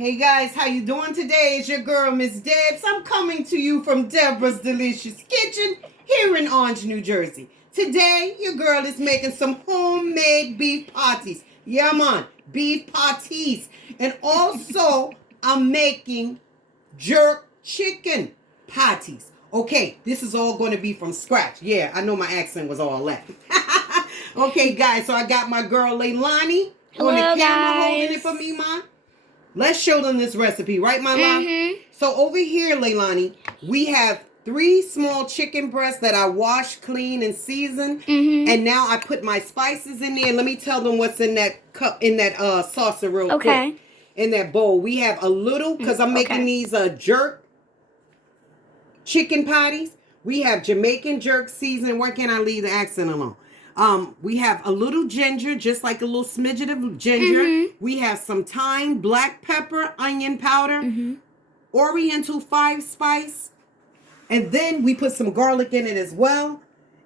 Hey guys, how you doing today? It's your girl, Ms.Deb. I'm coming to you from Deborah's Delicious Kitchen here in Orange, New Jersey. Today, your girl is making some homemade beef patties. Yeah, man, beef patties. And also, I'm making jerk chicken patties. Okay, this is all going to be from scratch. Yeah, I know my accent was all that. Okay, guys, so I got my girl, Leilani, on the camera holding it for me, man. Let's show them this recipe, right, my love? So over here, Leilani, we have 3 small chicken breasts that I washed, clean, and seasoned. And now I put my spices in there. Let me tell them what's in that cup, in that saucer real quick. In that bowl. We have a little, because I'm making these jerk chicken patties. We have Jamaican jerk seasoning. Why can't I leave the accent alone? We have a little ginger, just like a little smidget of ginger. We have some thyme, black pepper, onion powder, Oriental 5 spice. And then we put some garlic in it as well.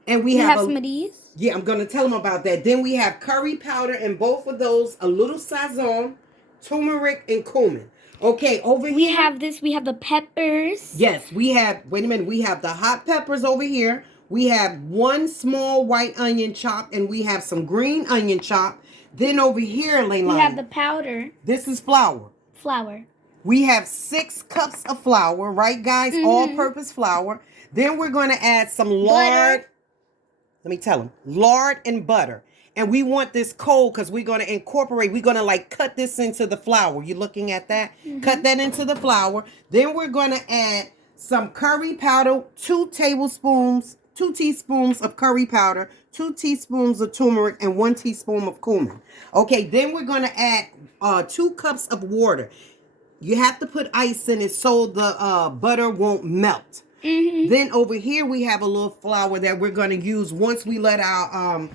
And we have some of these. Yeah, I'm going to tell them about that. Then we have curry powder and both of those, a little sazon, turmeric, and cumin. Okay, over here. We have this. We have the peppers. Yes, we have, wait a minute. We have the hot peppers over here. We have 1 small white onion chopped, and we have some green onion chopped. Then over here, Leilani, we have the powder. This is flour. Flour. We have 6 cups of flour, right, guys? All-purpose flour. Then we're going to add some lard. Let me tell them. Lard and butter. And we want this cold because we're going to incorporate. We're going to, like, cut this into the flour. You looking at that? Cut that into the flour. Then we're going to add some curry powder, 2 teaspoons of curry powder, 2 teaspoons of turmeric, and 1 teaspoon of cumin. Okay, then we're going to add 2 cups of water. You have to put ice in it so the butter won't melt. Then over here we have a little flour that we're going to use once we let our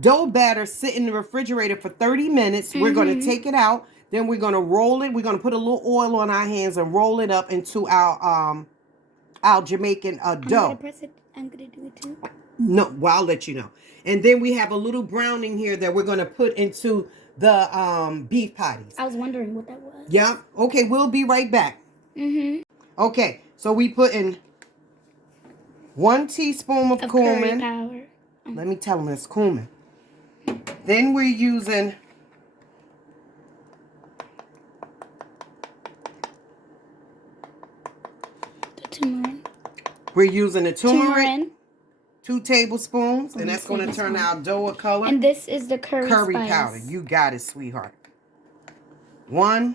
dough batter sit in the refrigerator for 30 minutes. We're going to take it out. Then we're going to roll it. We're going to put a little oil on our hands and roll it up into our Jamaican dough. I'm going to do it too. No, well, I'll let you know. And then we have a little browning here that we're going to put into the beef patties. I was wondering what that was. Yeah. Okay, we'll be right back. Okay, so we put in 1 teaspoon of cumin. Powder. Let me tell them it's cumin. Then we're using the turmeric. We're using the turmeric. 2 tablespoons, and that's going to turn our dough a color. And this is the curry powder. You got it, sweetheart. 1,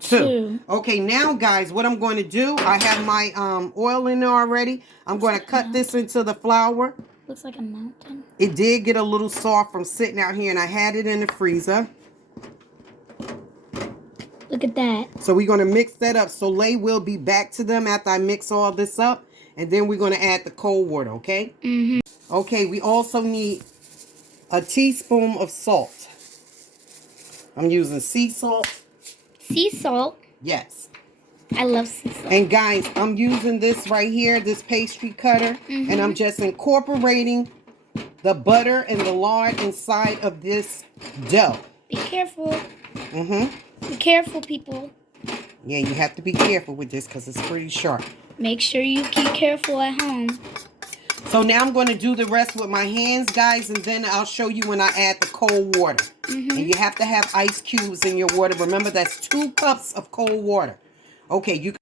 2. Okay, now, guys, what I'm going to do, I have my oil in there already. I'm going to cut this into the flour. Looks like a mountain. It did get a little soft from sitting out here, and I had it in the freezer. Look at that. So we're going to mix that up. So Lay will be back to them after I mix all this up. And then we're going to add the cold water, okay? Okay, we also need a teaspoon of salt. I'm using sea salt. Sea salt? Yes. I love sea salt. And guys, I'm using this right here, this pastry cutter. And I'm just incorporating the butter and the lard inside of this dough. Be careful. Be careful, people. Yeah, you have to be careful with this because it's pretty sharp. Make sure you keep careful at home. So now I'm going to do the rest with my hands, guys, and then I'll show you when I add the cold water. And you have to have ice cubes in your water. Remember, that's 2 cups of cold water. Okay,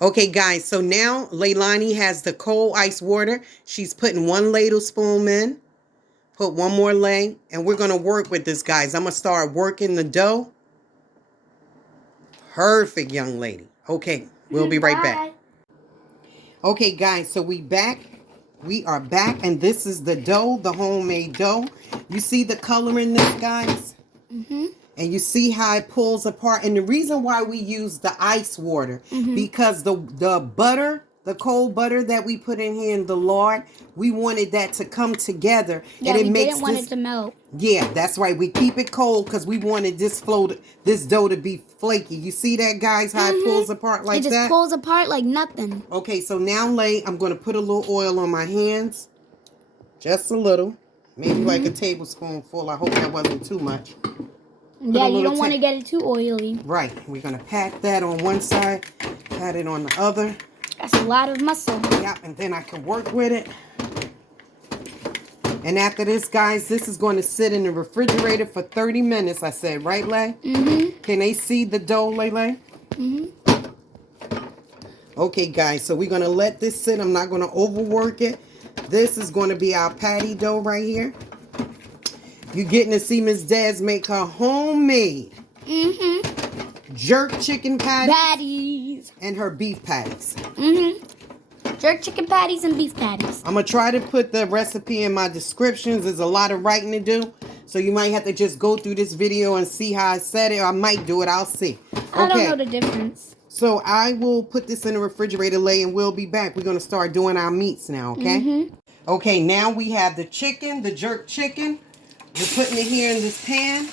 Okay, guys, so now Leilani has the cold ice water. She's putting 1 ladle spoon in. Put 1 more lay, and we're going to work with this, guys. I'm going to start working the dough. Perfect, young lady. Okay, we'll be right back. Okay, guys, so we are back, and this is the dough, the homemade dough. You see the color in this, guys? And you see how it pulls apart. And the reason why we use the ice water, because the butter, the cold butter that we put in here in the lard, we wanted that to come together. Yeah, and it didn't want it to melt. Yeah, that's right. We keep it cold because we wanted this dough to be flaky. You see that, guys, how it pulls apart like that? It just pulls apart like nothing. Okay, so now, Lay, I'm going to put a little oil on my hands. Just a little. Maybe like a tablespoonful. I hope that wasn't too much. Yeah, you don't want to get it too oily. Right. We're going to pat that on one side, pat it on the other. That's a lot of muscle. Yep, and then I can work with it. And after this, guys, this is going to sit in the refrigerator for 30 minutes, I said. Right, Lay? Mm-hmm. Can they see the dough, Lay? Mm-hmm. Okay, guys, so we're going to let this sit. I'm not going to overwork it. This is going to be our patty dough right here. You're getting to see Ms.Deb make her homemade jerk chicken patties. And her beef patties. Jerk chicken patties and beef patties. I'm going to try to put the recipe in my descriptions. There's a lot of writing to do. So you might have to just go through this video and see how I said it. Or I might do it. I'll see. Okay. I don't know the difference. So I will put this in the refrigerator, Lay, and we'll be back. We're going to start doing our meats now, okay? Okay, now we have the chicken, the jerk chicken. We're putting it here in this pan.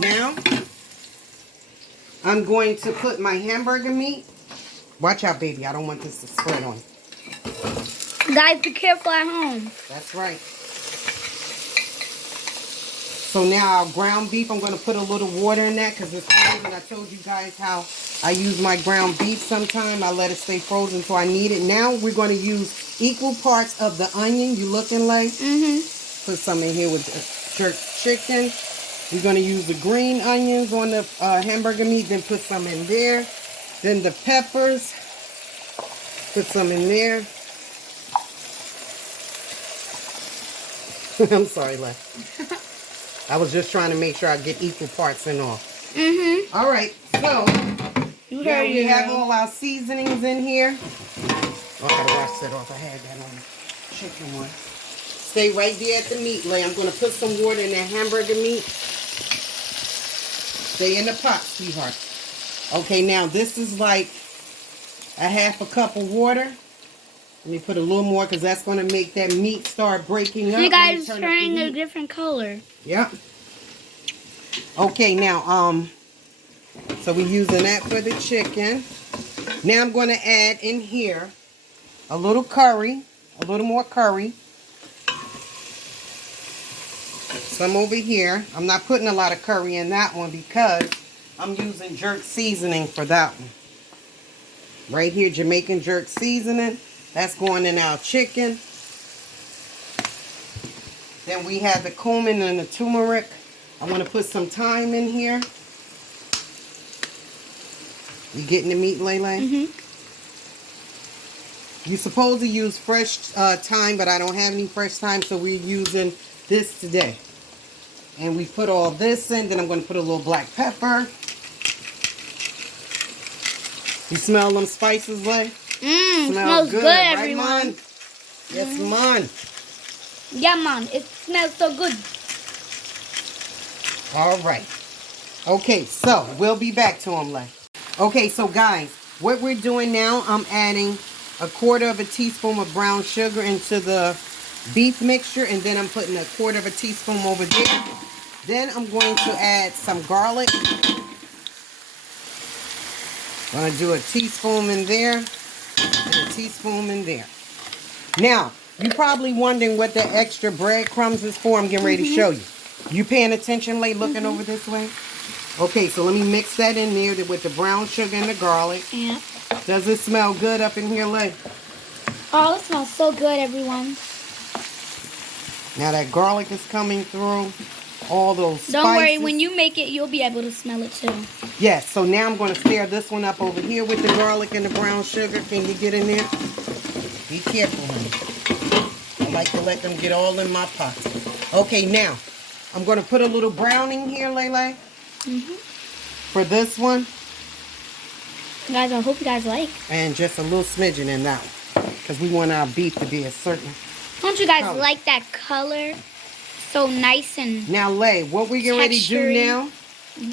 Now, I'm going to put my hamburger meat. Watch out, baby. I don't want this to spread on you. Guys, be careful at home. That's right. So now our ground beef, I'm going to put a little water in that because it's frozen. I told you guys how I use my ground beef sometime. I let it stay frozen until I need it. Now we're going to use equal parts of the onion. You looking like? Put some in here with the jerk chicken. We're going to use the green onions on the hamburger meat. Then put some in there. Then the peppers. Put some in there. I'm sorry, Les. I was just trying to make sure I get equal parts in all. All right, so now we have all our seasonings in here. Oh, I gotta wash that off. I had that on the chicken one. Stay right there at the meat, Lay. I'm gonna put some water in that hamburger meat. Stay in the pot, sweetheart. Okay, now this is like a half a cup of water. Let me put a little more because that's going to make that meat start breaking up. You guys turning a different color. Yep. Okay, now, so we're using that for the chicken. Now I'm going to add in here a little curry, a little more curry. Some over here. I'm not putting a lot of curry in that one because I'm using jerk seasoning for that one. Right here, Jamaican jerk seasoning. That's going in our chicken. Then we have the cumin and the turmeric. I want to put some thyme in here. You getting the meat, Lay? You're supposed to use fresh thyme, but I don't have any fresh thyme, so we're using this today. And we put all this in. Then I'm going to put a little black pepper. You smell them spices, Lay? Smells good, everyone. Right, Mon? Yes, Mon. Yeah, Mom. It smells so good. All right. Okay, so we'll be back to them, Lay. Okay, so guys, what we're doing now, I'm adding 1/4 teaspoon of brown sugar into the beef mixture, and then I'm putting 1/4 teaspoon over there. Then I'm going to add some garlic. I'm going to do a teaspoon in there. And a teaspoon in there. Now, you're probably wondering what the extra breadcrumbs is for. I'm getting ready to show you. You paying attention, Lay, looking over this way? Okay, so let me mix that in there with the brown sugar and the garlic. Yeah. Does it smell good up in here, Lay? Oh, it smells so good, everyone. Now that garlic is coming through. All those spices. Don't worry, when you make it, you'll be able to smell it too. Yes, so now I'm going to stir this one up over here with the garlic and the brown sugar. Can you get in there? Be careful, honey. I like to let them get all in my pot. Okay, now, I'm going to put a little browning here, Lay. For this one. Guys, I hope you guys like. And just a little smidgen in that one. Because we want our beef to be a certain Don't you guys color. like that color? So nice and now, Lay, what we get ready to do now,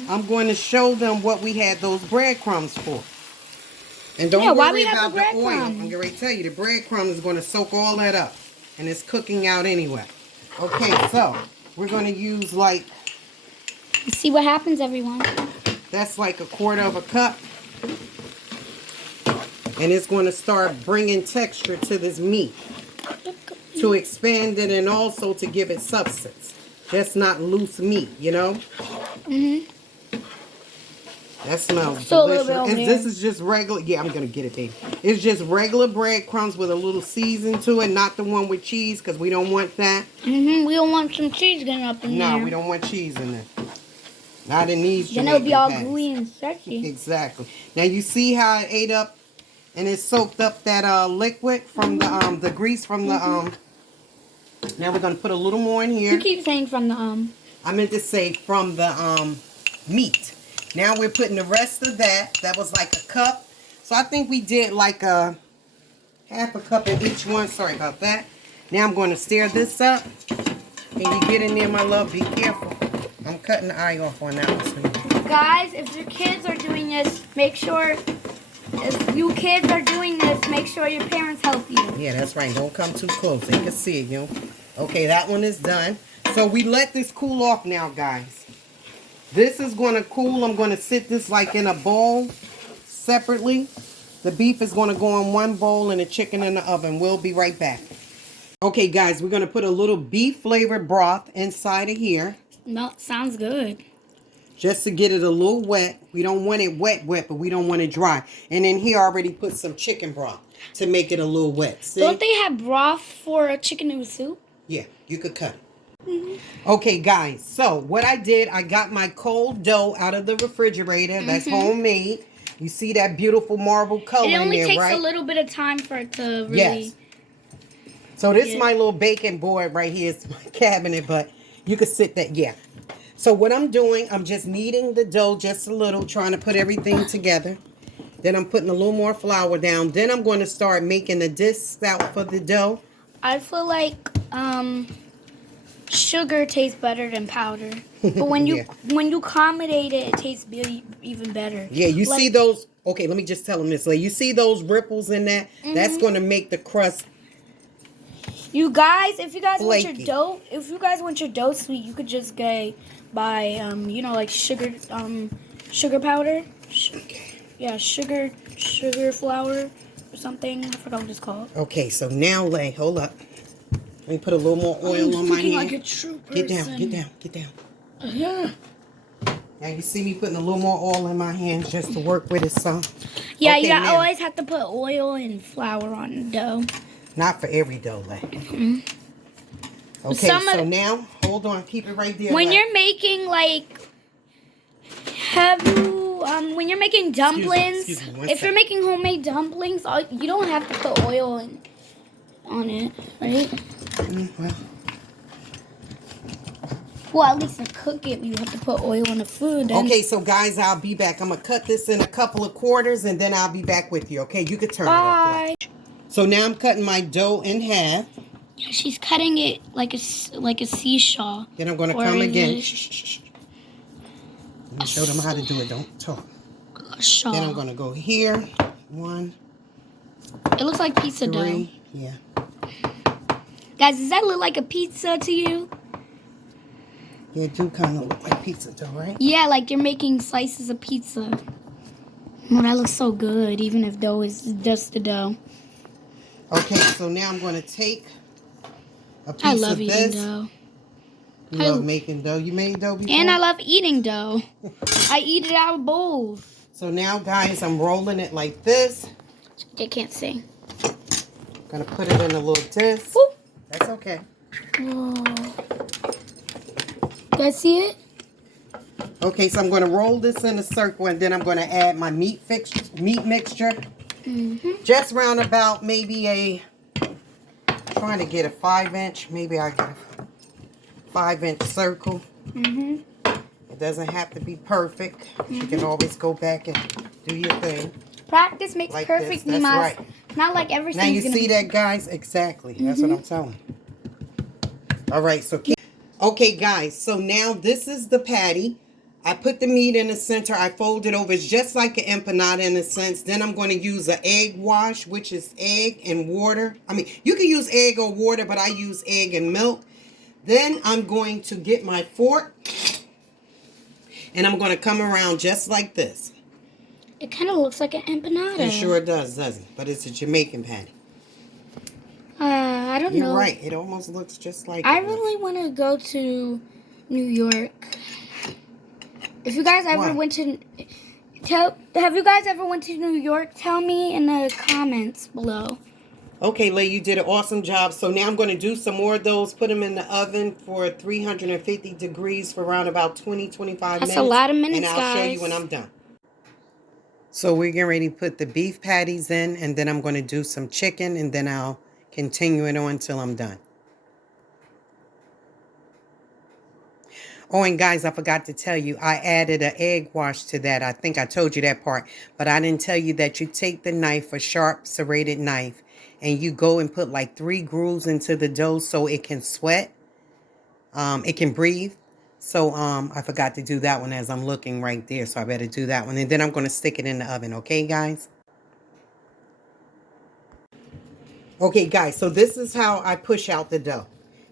I'm going to show them what we had those breadcrumbs for. And don't worry about the oil. I'm getting ready to tell you, the breadcrumbs is going to soak all that up. And it's cooking out anyway. Okay, so we're going to use like... see what happens, everyone. That's like 1/4 cup. And it's going to start bringing texture to this meat, to expand it and also to give it substance. Just not loose meat, you know? That smells delicious. And this is just regular. Yeah, I'm going to get it, baby. It's just regular breadcrumbs with a little season to it. Not the one with cheese, because we don't want that. We don't want some cheese getting up in there. No, we don't want cheese in there. Not in these Jamaican Then it'll be all patties. gooey and stretchy. Exactly. Now, you see how it ate up and it soaked up that liquid from the grease from the... Now, we're going to put a little more in here. You keep saying from the... I meant to say from the meat. Now we're putting the rest of that. That was like a cup. So I think we did like a half a cup in each one. Sorry about that. Now I'm going to stir this up. Can you get in there, my love? Be careful. I'm cutting the eye off on that one, sweetie. Guys, if your kids are doing this, make sure... If you kids are doing this, make sure your parents help you. Yeah, that's right. Don't come too close. They can see it, you know. Okay, that one is done. So we let this cool off now, guys. This is going to cool. I'm going to sit this like in a bowl separately. The beef is going to go in one bowl and the chicken in the oven. We'll be right back. Okay, guys, we're going to put a little beef flavored broth inside of here. No, sounds good. Just to get it a little wet. We don't want it wet, but we don't want it dry. And then here I already put some chicken broth to make it a little wet. See? Don't they have broth for a chicken noodle soup? Yeah, you could cut it. Okay, guys, so what I did, I got my cold dough out of the refrigerator. That's homemade. You see that beautiful marble color in there, right? It only takes a little bit of time for it to really... Yes. So this is my little baking board right here. It's my cabinet, but you could sit that, yeah. So what I'm doing, I'm just kneading the dough just a little, trying to put everything together. Then I'm putting a little more flour down. Then I'm going to start making the discs out for the dough. I feel like sugar tastes better than powder. But when you when you accommodate it, it tastes even better. Yeah, you see those... Okay, let me just tell them this. Like, you see those ripples in that? That's going to make the crust... You guys, if you guys flaky. want your dough sweet, you could just buy you know, like sugar powder. Yeah, sugar flour or something. I forgot what it's called. Okay, so now, hold up. Let me put a little more oil on my hand. Like a true person. Get down. Yeah. Now you see me putting a little more oil in my hands just to work with it some. Yeah, okay, you always have to put oil and flour on the dough. Not for every dough, Okay, so now, hold on, keep it right there. When you're making when you're making dumplings, if you're making homemade dumplings, you don't have to put oil on it, right? Well, at least to cook it, you have to put oil on the food. Okay, so guys, I'll be back. I'm going to cut this in a couple of quarters, and then I'll be back with you, okay? You can turn it off. So now I'm cutting my dough in half. Yeah, she's cutting it like a seesaw. Then I'm going to come again. Shh. Let me show them how to do it. Don't talk. Then I'm going to go here. 1. It looks like pizza 3. dough. Yeah. Guys, does that look like a pizza to you? Yeah, it do kind of look like pizza dough, right? Yeah, like you're making slices of pizza. Oh, that looks so good, even if dough is just the dough. Okay, so now I'm going to take a piece of this. I love eating dough. You love making dough. You made dough before? And I love eating dough. I eat it out of bowls. So now, guys, I'm rolling it like this. They can't see. Going to put it in a little disc. Whoop. That's okay. Whoa. You guys see it? Okay, so I'm going to roll this in a circle, and then I'm going to add my meat mixture. Just round about maybe trying to get a 5-inch. Maybe I get a 5-inch circle. It doesn't have to be perfect. You can always go back and do your thing. Practice makes like perfect. That's right. Not like everything. Now you see that, guys? Exactly. That's what I'm telling you. All right, so okay, guys. So now this is the patty. I put the meat in the center. I fold it over. It's just like an empanada in a sense. Then I'm going to use an egg wash, which is egg and water. I mean, you can use egg or water, but I use egg and milk. Then I'm going to get my fork, and I'm going to come around just like this. It kind of looks like an empanada. It sure does, doesn't it? But it's a Jamaican patty. I don't know. You're right. It almost looks just like I it. really want to go to New York. If you guys ever went to... have you guys ever went to New York? Tell me in the comments below. Okay, Lay, you did an awesome job. So now I'm going to do some more of those. Put them in the oven for 350 degrees for around about 20-25 minutes. That's a lot of minutes, and I'll show you when I'm done. So we're getting ready to put the beef patties in, and then I'm going to do some chicken, and then I'll continue it on until I'm done. Oh, and guys, I forgot to tell you, I added an egg wash to that. I think I told you that part, but I didn't tell you that you take the knife, a sharp serrated knife, and you go and put like 3 grooves into the dough so it can sweat. It can breathe. So I forgot to do that one as I'm looking right there. So I better do that one. And then I'm going to stick it in the oven. Okay, guys? Okay, guys. So this is how I push out the dough.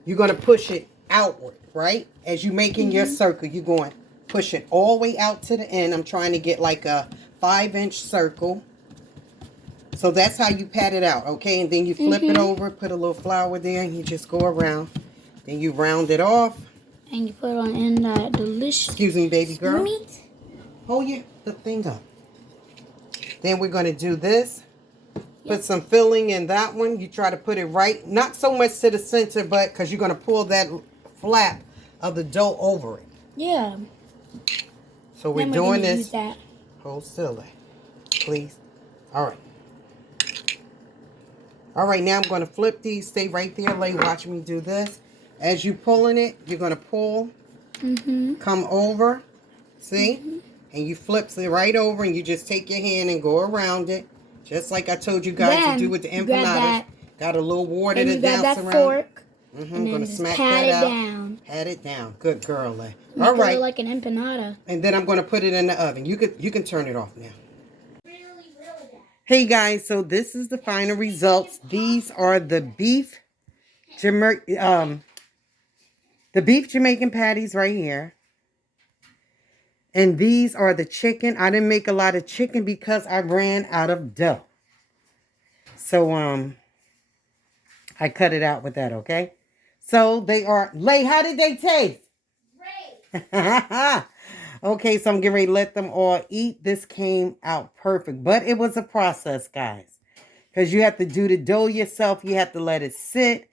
You're going to push it outward, right? As you're making your circle, you're going to push it all the way out to the end. I'm trying to get like a 5-inch circle. So that's how you pat it out, okay? And then you flip it over, put a little flour there, and you just go around. Then you round it off. And you put it on in that delicious... Excuse me, baby girl. meat. Hold the thing up. Then we're going to do this. Put some filling in that one. You try to put it right, not so much to the center, but because you're going to pull that flap of the dough over it. Yeah. So we're doing this. Use that. Hold still there, please. All right. All right, now I'm going to flip these. Stay right there, Lay. Watch me do this. As you're pulling it, you're going to pull, come over, see? And you flip it right over, and you just take your hand and go around it. Just like I told you guys to do with the empanadas. Got a little water to dance around. Fork. I'm going to smack pat that it out. down. Pat it down. Good girl, Lay. Make All right. it like an empanada. And then I'm going to put it in the oven. You can turn it off now. Hey guys, so this is the final results. These are the beef Jamaican patties right here. And these are the chicken. I didn't make a lot of chicken because I ran out of dough. So I cut it out with that, okay? So they are, Lay, how did they taste? Great. Okay, so I'm getting ready to let them all eat. This came out perfect. But it was a process, guys. Because you have to do the dough yourself. You have to let it sit.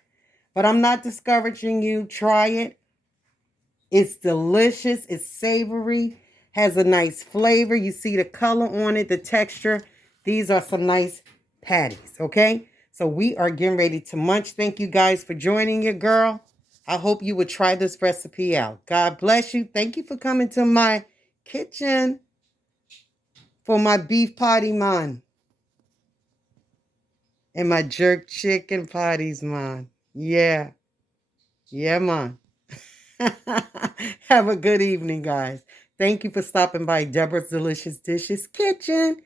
But I'm not discouraging you. Try it. It's delicious. It's savory. Has a nice flavor. You see the color on it, the texture. These are some nice patties, okay? So we are getting ready to munch. Thank you guys for joining your girl. I hope you would try this recipe out. God bless you. Thank you for coming to my kitchen for my beef patty, man. And my jerk chicken patties, man. Yeah. Yeah, man. Have a good evening, guys. Thank you for stopping by Deborah's Delicious Dishes Kitchen.